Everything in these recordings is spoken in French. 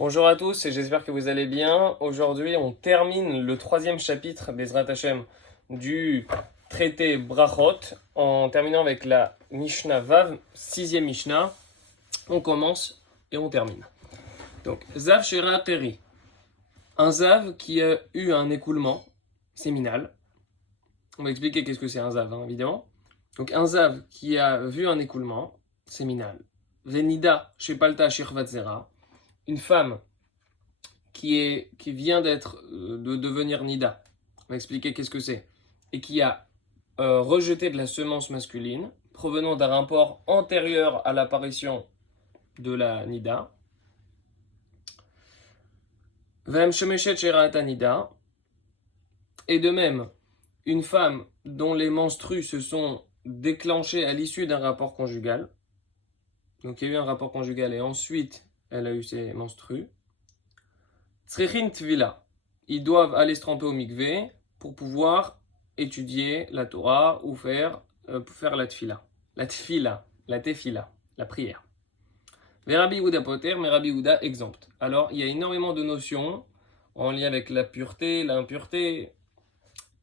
Bonjour à tous et j'espère que vous allez bien. Aujourd'hui, on termine le troisième chapitre, Bezrat Hashem, du traité Brachot, en terminant avec la Mishnah Vav, sixième Mishnah. On commence et on termine. Donc, Zav Shera Teri, un Zav qui a eu un écoulement séminal. On va expliquer qu'est-ce que c'est un Zav, évidemment. Donc, un Zav qui a vu un écoulement séminal. Venida Shepalta Shirvatzera, une femme qui vient de devenir Nida, on va expliquer qu'est-ce que c'est, et qui a rejeté de la semence masculine provenant d'un rapport antérieur à l'apparition de la Nida. Vem Shemeshet Sherata Nida, et de même, une femme dont les menstrues se sont déclenchés à l'issue d'un rapport conjugal. Donc il y a eu un rapport conjugal et ensuite elle a eu ses menstrues. Tzrichin Tvila, ils doivent aller se tremper au mikvé pour pouvoir étudier la Torah ou faire la tfila. La tfila, la tefila, la prière. Mais Rabbi Yehuda poter, mais Rabbi Yehuda exempte. Alors il y a énormément de notions en lien avec la pureté, l'impureté.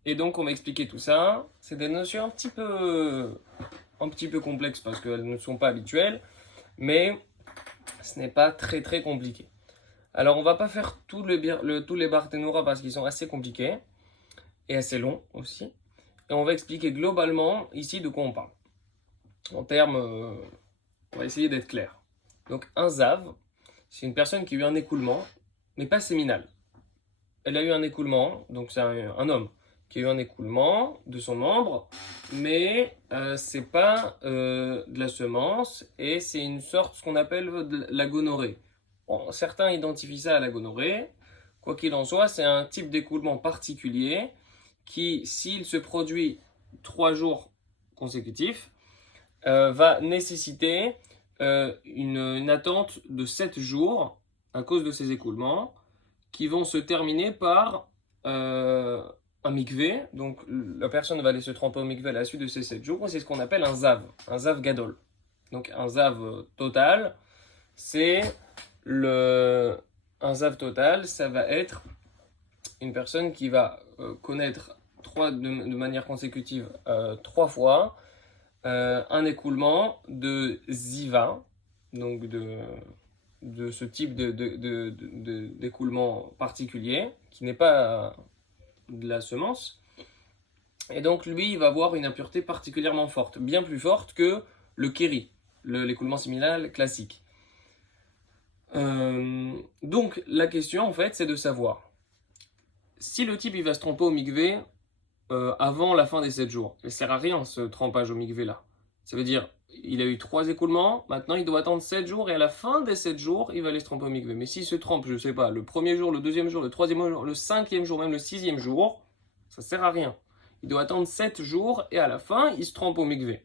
Et donc on va expliquer tout ça. C'est des notions un petit peu complexes parce qu'elles ne sont pas habituelles. Mais ce n'est pas très très compliqué. Alors on va pas faire tous les Barthénoura parce qu'ils sont assez compliqués et assez longs aussi. Et on va expliquer globalement ici de quoi on parle. En termes, on va essayer d'être clair. Donc un Zav, c'est une personne qui a eu un écoulement, mais pas séminal. Elle a eu un écoulement, donc c'est un homme qui a eu un écoulement de son membre, mais c'est pas de la semence et c'est une sorte, ce qu'on appelle de la gonorrhée. Bon, certains identifient ça à la gonorrhée. Quoi qu'il en soit, c'est un type d'écoulement particulier qui, s'il se produit 3 jours consécutifs, va nécessiter une attente de 7 jours à cause de ces écoulements qui vont se terminer par un mikvé. Donc la personne va aller se tremper au mikvé à la suite de ces 7 jours. C'est ce qu'on appelle un zav gadol. Donc un zav total, c'est un zav total, ça va être une personne qui va connaître de manière consécutive 3 fois un écoulement de ziva, donc de ce type d'écoulement particulier, qui n'est pas de la semence. Et donc lui, il va avoir une impureté particulièrement forte, bien plus forte que le kéri, l'écoulement séminal classique. Donc la question en fait c'est de savoir si le type il va se tromper au mikvé avant la fin des 7 jours. Ça sert à rien ce trempage au mikvé là. Ça veut dire il a eu 3 écoulements, maintenant il doit attendre 7 jours et à la fin des 7 jours il va aller se tremper au mikvé. Mais s'il se trempe, je sais pas, le premier jour, le deuxième jour, le troisième jour, le cinquième jour, même le sixième jour, ça sert à rien. Il doit attendre 7 jours et à la fin il se trempe au mikvé.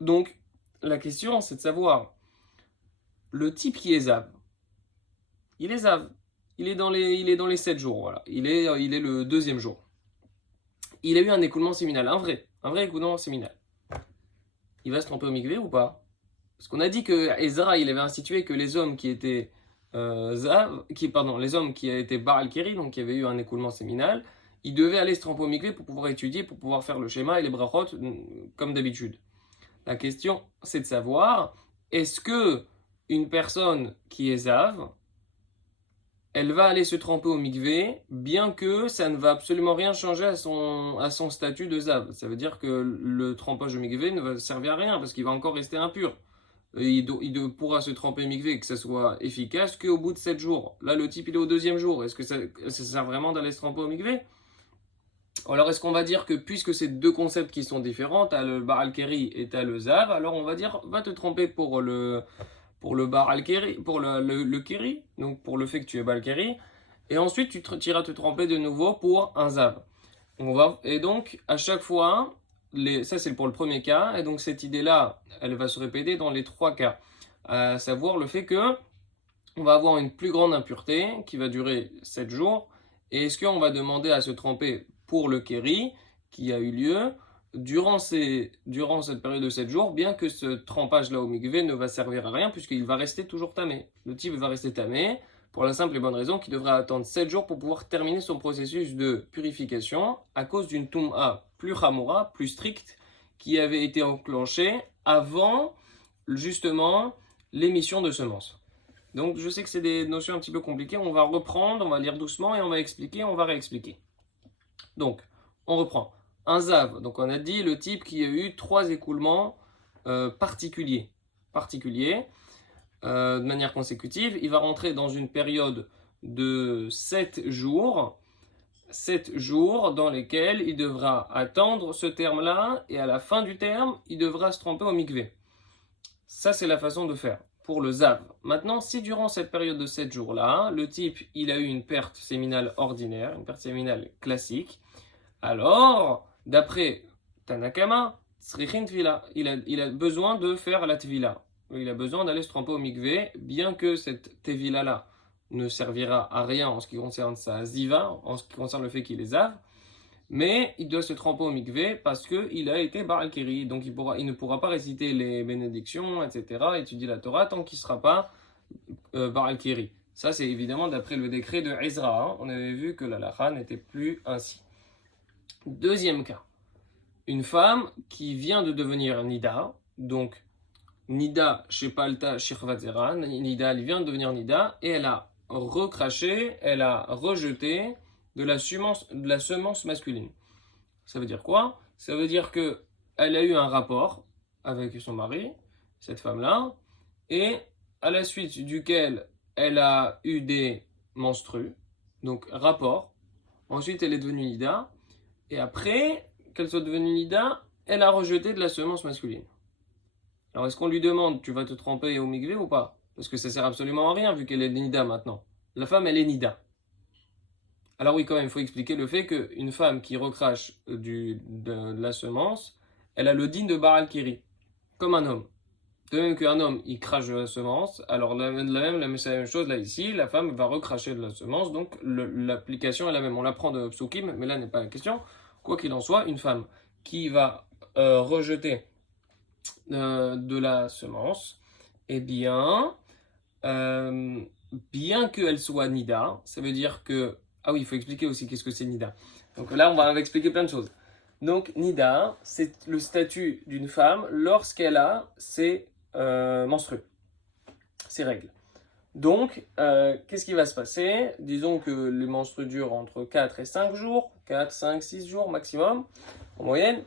Donc la question c'est de savoir le type qui est zav, il est zav. Il est dans les 7 jours, voilà. Il est le deuxième jour. Il a eu un écoulement séminal, un vrai écoulement séminal. Il va se tromper au mikvé ou pas? Parce qu'on a dit que Ezra, il avait institué que les hommes qui étaient les hommes qui étaient Baal Keri, donc qui avaient eu un écoulement séminal, ils devaient aller se tremper au mikvé pour pouvoir étudier, pour pouvoir faire le schéma et les brachot, comme d'habitude. La question, c'est de savoir, est-ce que une personne qui est zav, elle va aller se tremper au mikvé, bien que ça ne va absolument rien changer à son statut de zav. Ça veut dire que le trempage au mikvé ne va servir à rien, parce qu'il va encore rester impur. Il pourra se tremper au mikvé, que ça soit efficace, qu'au bout de 7 jours. Là, le type, il est au deuxième jour. Est-ce que ça sert vraiment d'aller se tremper au mikvé? Alors, est-ce qu'on va dire que, puisque c'est deux concepts qui sont différents, t'as le Baal Keri et t'as le zav, alors on va dire, va te tremper pour le Baal Keri, pour le Keri, donc pour le fait que tu es Baal Keri, et ensuite tu iras te tremper de nouveau pour un Zav. Et donc, à chaque fois, ça c'est pour le premier cas, et donc cette idée-là, elle va se répéter dans les 3 cas, à savoir le fait que on va avoir une plus grande impureté qui va durer 7 jours, et est-ce qu'on va demander à se tremper pour le Keri qui a eu lieu durant cette période de 7 jours, bien que ce trempage-là au mikvé ne va servir à rien, puisqu'il va rester toujours tamé. Le type va rester tamé, pour la simple et bonne raison qu'il devra attendre 7 jours pour pouvoir terminer son processus de purification, à cause d'une tum'a plus chamoura, plus stricte, qui avait été enclenchée avant, justement, l'émission de semences. Donc je sais que c'est des notions un petit peu compliquées, on va reprendre, on va lire doucement et on va expliquer, on va réexpliquer. Donc, on reprend. Un zav, donc on a dit le type qui a eu 3 écoulements particuliers, de manière consécutive, il va rentrer dans une période de 7 jours dans lesquels il devra attendre ce terme-là, et à la fin du terme, il devra se tremper au mikvé. Ça, c'est la façon de faire pour le zav. Maintenant, si durant cette période de 7 jours-là, le type, il a eu une perte séminale ordinaire, une perte séminale classique, alors, d'après Tanakama, Srichin Tvila, il a besoin de faire la Tvila. Il a besoin d'aller se tremper au mikvé, bien que cette Tvila-là ne servira à rien en ce qui concerne sa ziva, en ce qui concerne le fait qu'il est zav, mais il doit se tremper au mikvé parce qu'il a été Baal Keri, donc il ne pourra pas réciter les bénédictions, etc., étudier la Torah tant qu'il ne sera pas Baal Keri. Ça, c'est évidemment d'après le décret de Ezra. On avait vu que la halakha n'était plus ainsi. Deuxième cas, une femme qui vient de devenir Nida, donc Nida Shepalta Shirvatzeran, Nida, elle vient de devenir Nida, et elle a recraché, elle a rejeté de la semence masculine. Ça veut dire quoi? Ça veut dire que elle a eu un rapport avec son mari, cette femme-là, et à la suite duquel elle a eu des menstrues, donc rapport. Ensuite, elle est devenue Nida, et après qu'elle soit devenue Nida, elle a rejeté de la semence masculine. Alors, est-ce qu'on lui demande, tu vas te tremper au mikvé ou pas? Parce que ça sert absolument à rien vu qu'elle est Nida maintenant. La femme, elle est Nida. Alors oui, quand même, il faut expliquer le fait qu'une femme qui recrache de la semence, elle a le digne de Baal Kiri, comme un homme. De même qu'un homme, il crache de la semence, alors c'est la même chose là ici, la femme va recracher de la semence, donc l'application est la même. On l'apprend de Psukim, mais là n'est pas la question. Quoi qu'il en soit, une femme qui va rejeter de la semence, eh bien, bien qu'elle soit Nida, ça veut dire que... Ah oui, il faut expliquer aussi qu'est-ce que c'est Nida. Donc là, on va expliquer plein de choses. Donc Nida, c'est le statut d'une femme lorsqu'elle a ses menstrues, ses règles. Donc, qu'est-ce qui va se passer? Disons que les menstrues durent entre 4 et 5 jours, 4, 5, 6 jours maximum, en moyenne,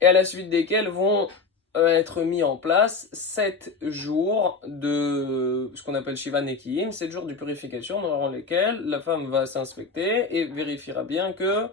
et à la suite desquels vont être mis en place 7 jours de ce qu'on appelle Shiva Nekiim, 7 jours de purification durant lesquels la femme va s'inspecter et vérifiera bien que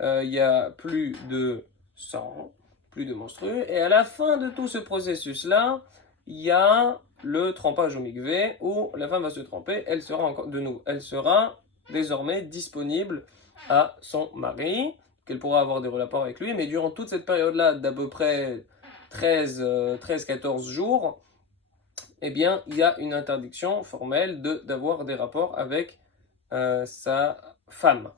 il n'y a plus de sang, plus de menstrues, et à la fin de tout ce processus-là, il y a le trempage au mikvé où la femme va se tremper, elle sera désormais disponible à son mari, qu'elle pourra avoir des rapports avec lui, mais durant toute cette période-là d'à peu près 13-14 jours, eh bien, il y a une interdiction formelle d'avoir des rapports avec sa femme.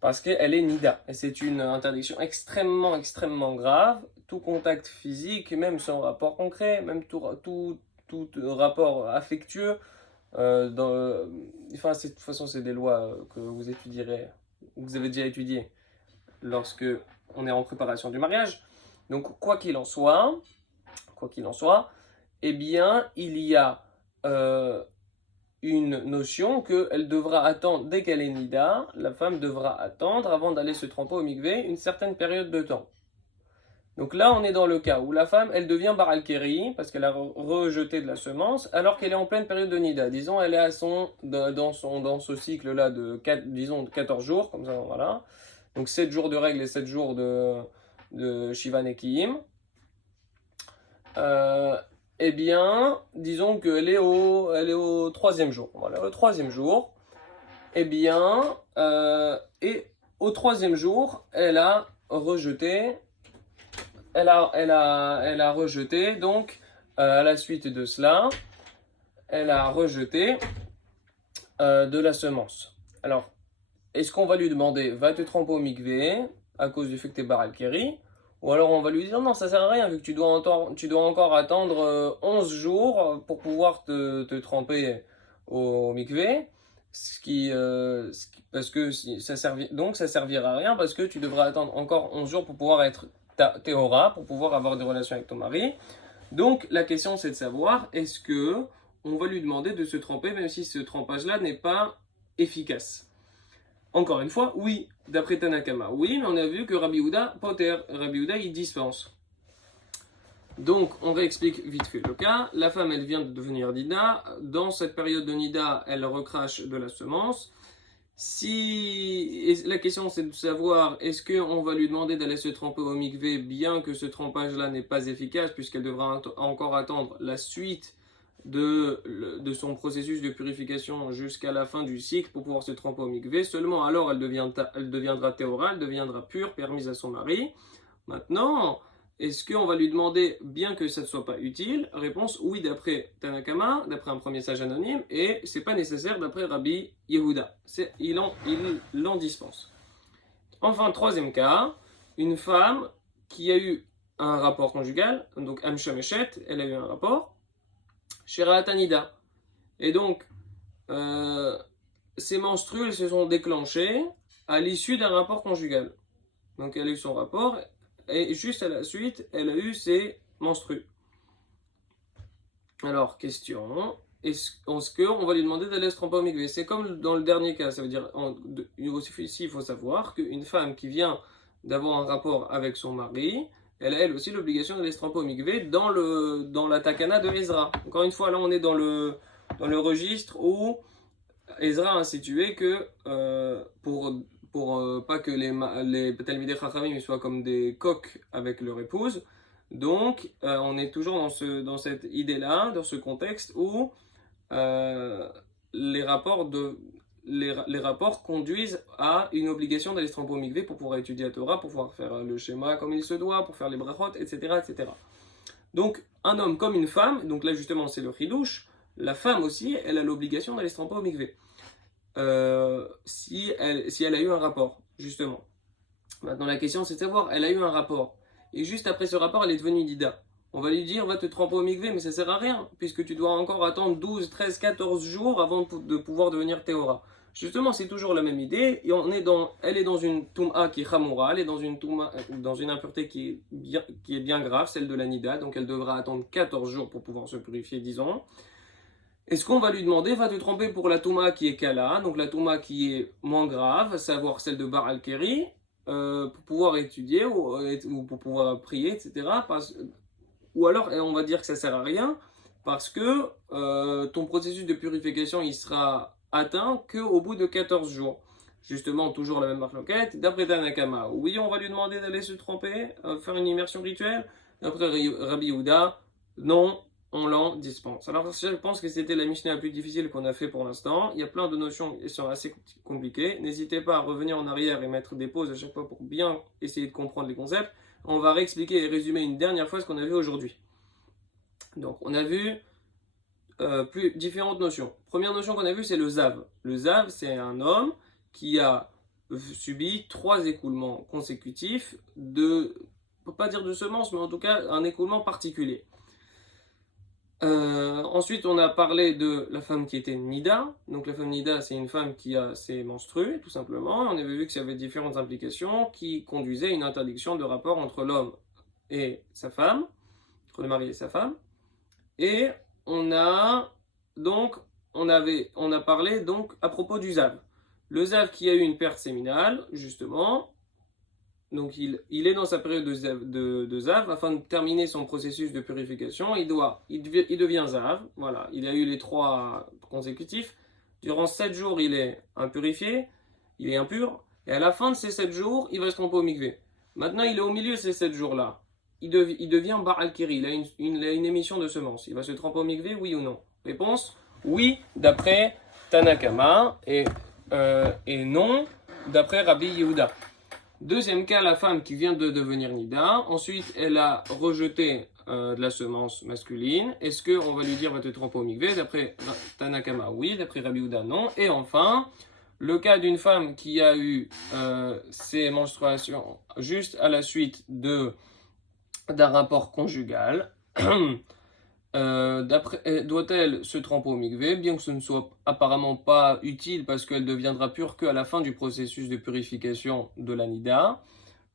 Parce qu'elle est Nida. Et c'est une interdiction extrêmement grave. Tout contact physique, même sans rapport concret, même tout rapport affectueux, enfin, de toute façon, c'est des lois que vous étudierez, vous avez déjà étudiées lorsque on est en préparation du mariage. Donc, quoi qu'il en soit, eh bien, il y a une notion qu'elle devra attendre, dès qu'elle est Nida, la femme devra attendre avant d'aller se tremper au mikvé une certaine période de temps. Donc là, on est dans le cas où la femme, elle devient Baal Keri parce qu'elle a rejeté de la semence alors qu'elle est en pleine période de Nida. Disons, elle est dans ce cycle-là de 14 jours, comme ça, voilà. Donc 7 jours de règles et 7 jours de Shiva Nekiim. Eh bien, disons qu'elle est au 3e jour. Voilà, au 3e jour. Eh bien, et au 3e jour, elle a rejeté. Elle a rejeté, donc, à la suite de cela, elle a rejeté de la semence. Alors, est-ce qu'on va lui demander, va te tremper au mikvé à cause du fait que tu es Baal Keri, Ou alors on va lui dire non, ça sert à rien, vu que tu dois encore attendre 11 jours pour pouvoir te tremper au mikvé, parce que donc ça servira à rien, parce que tu devras attendre encore 11 jours pour pouvoir être théora, pour pouvoir avoir des relations avec ton mari. Donc la question c'est de savoir, est-ce que on va lui demander de se tremper, même si ce trempage-là n'est pas efficace. Encore une fois, oui, d'après Tanakama, oui, mais on a vu que Rabbi Houda, Poter, Rabbi Houda, il dispense. Donc, on réexplique vite fait le cas. La femme, elle vient de devenir Nida. Dans cette période de Nida, elle recrache de la semence. Si la question c'est de savoir, est-ce qu'on va lui demander d'aller se tremper au mikvé, bien que ce trempage-là n'est pas efficace, puisqu'elle devra encore attendre la suite de son processus de purification jusqu'à la fin du cycle pour pouvoir se tremper au mikvé. Seulement alors elle deviendra théora, elle deviendra pure, permise à son mari. Maintenant, est-ce qu'on va lui demander, bien que ça ne soit pas utile? Réponse oui, d'après Tanakama, d'après un premier sage anonyme, et c'est pas nécessaire d'après Rabbi Yehuda. Il l'en dispense. Enfin, troisième cas, une femme qui a eu un rapport conjugal, donc Amshameshet, elle a eu un rapport, Shera Tanida. Et donc, ces menstrues, elles se sont déclenchées à l'issue d'un rapport conjugal. Donc, elle a eu son rapport, et juste à la suite, elle a eu ses menstrues. Alors, question, est-ce qu'on va lui demander d'aller se tremper au mikvé? C'est comme dans le dernier cas, ça veut dire, ici, il faut savoir qu'une femme qui vient d'avoir un rapport avec son mari, elle a elle aussi l'obligation d'aller se tremper au mikvé dans la takana de Ezra. Encore une fois, là, on est dans le registre où Ezra a institué que pour pas que les Talmidei Chachamim soient comme des coqs avec leur épouse. Donc, on est toujours dans cette idée-là, dans ce contexte où les rapports conduisent à une obligation d'aller se tremper au mikvé pour pouvoir étudier la Torah, pour pouvoir faire le schéma comme il se doit, pour faire les brachot, etc., etc. Donc, un homme comme une femme, donc là justement c'est le chidouche, la femme aussi, elle a l'obligation d'aller se tremper au mikvé. Si elle a eu un rapport, justement. Maintenant, la question, c'est de savoir, elle a eu un rapport. Et juste après ce rapport, elle est devenue Nida. On va lui dire, va te tremper au mikvé, mais ça sert à rien, puisque tu dois encore attendre 12, 13, 14 jours avant de pouvoir devenir Théora. Justement, c'est toujours la même idée. Et elle est dans une Touma qui est Chamoura, elle est dans une impureté qui est bien grave, celle de la Nida. Donc, elle devra attendre 14 jours pour pouvoir se purifier, disons. Est-ce qu'on va lui demander, va te tremper pour la Touma qui est Kala, donc la Touma qui est moins grave, à savoir celle de Bar al-Keri, pour pouvoir étudier ou pour pouvoir prier, etc. Ou alors, on va dire que ça sert à rien, parce que ton processus de purification, il sera atteint qu'au bout de 14 jours. Justement, toujours la même marloquette. D'après Tanakama, oui, on va lui demander d'aller se tremper, faire une immersion rituelle. D'après Rabbi Houda, non, on l'en dispense. Alors, je pense que c'était la Mishnah la plus difficile qu'on a fait pour l'instant. Il y a plein de notions qui sont assez compliquées. N'hésitez pas à revenir en arrière et mettre des pauses à chaque fois pour bien essayer de comprendre les concepts. On va réexpliquer et résumer une dernière fois ce qu'on a vu aujourd'hui. Donc, on a vu différentes notions. Première notion qu'on a vue, c'est le Zav. Le Zav, c'est un homme qui a subi 3 écoulements consécutifs on peut pas dire de semences, mais en tout cas un écoulement particulier. Ensuite, on a parlé de la femme qui était Nida. Donc, la femme Nida, c'est une femme qui a ses menstrues, tout simplement. On avait vu que ça avait différentes implications qui conduisaient à une interdiction de rapport entre l'homme et sa femme, entre le mari et sa femme. Et on a parlé donc à propos du Zav. Le Zav qui a eu une perte séminale, justement. Donc il est dans sa période de Zav, afin de terminer son processus de purification, il devient Zav, voilà, il a eu les 3 consécutifs, durant 7 jours il est impurifié, il est impur, et à la fin de ces 7 jours, il va se tromper au mikvé. Maintenant il est au milieu de ces 7 jours-là, il devient Bar al-Kiri, il a une émission de semences, il va se tromper au mikvé, oui ou non? Réponse, oui, d'après Tanakama, et non, d'après Rabbi Yehuda. Deuxième cas, la femme qui vient de devenir Nida. Ensuite, elle a rejeté de la semence masculine. Est-ce qu'on va lui dire va te tremper au mikvé? D'après Tanakama, oui. D'après Rabbi Houda, non. Et enfin, Le cas d'une femme qui a eu ses menstruations juste à la suite d'un rapport conjugal, doit-elle se tremper au mikvé, bien que ce ne soit apparemment pas utile parce qu'elle deviendra pure qu'à la fin du processus de purification de la nida.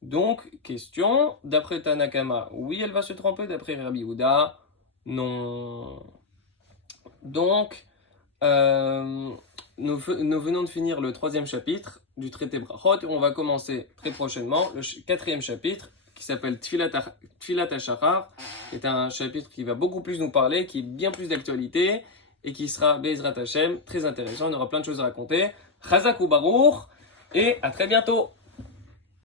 Donc, question, d'après Tanakama, oui, elle va se tremper, d'après Rabbi Yehuda, non. Donc, nous venons de finir le 3e chapitre du traité Brachot et on va commencer très prochainement le 4e chapitre qui s'appelle Tfilat HaShachar, qui est un chapitre qui va beaucoup plus nous parler, qui est bien plus d'actualité et qui sera Be'ezrat Hashem très intéressant. On aura plein de choses à raconter. Chazak ou Baruch et à très bientôt.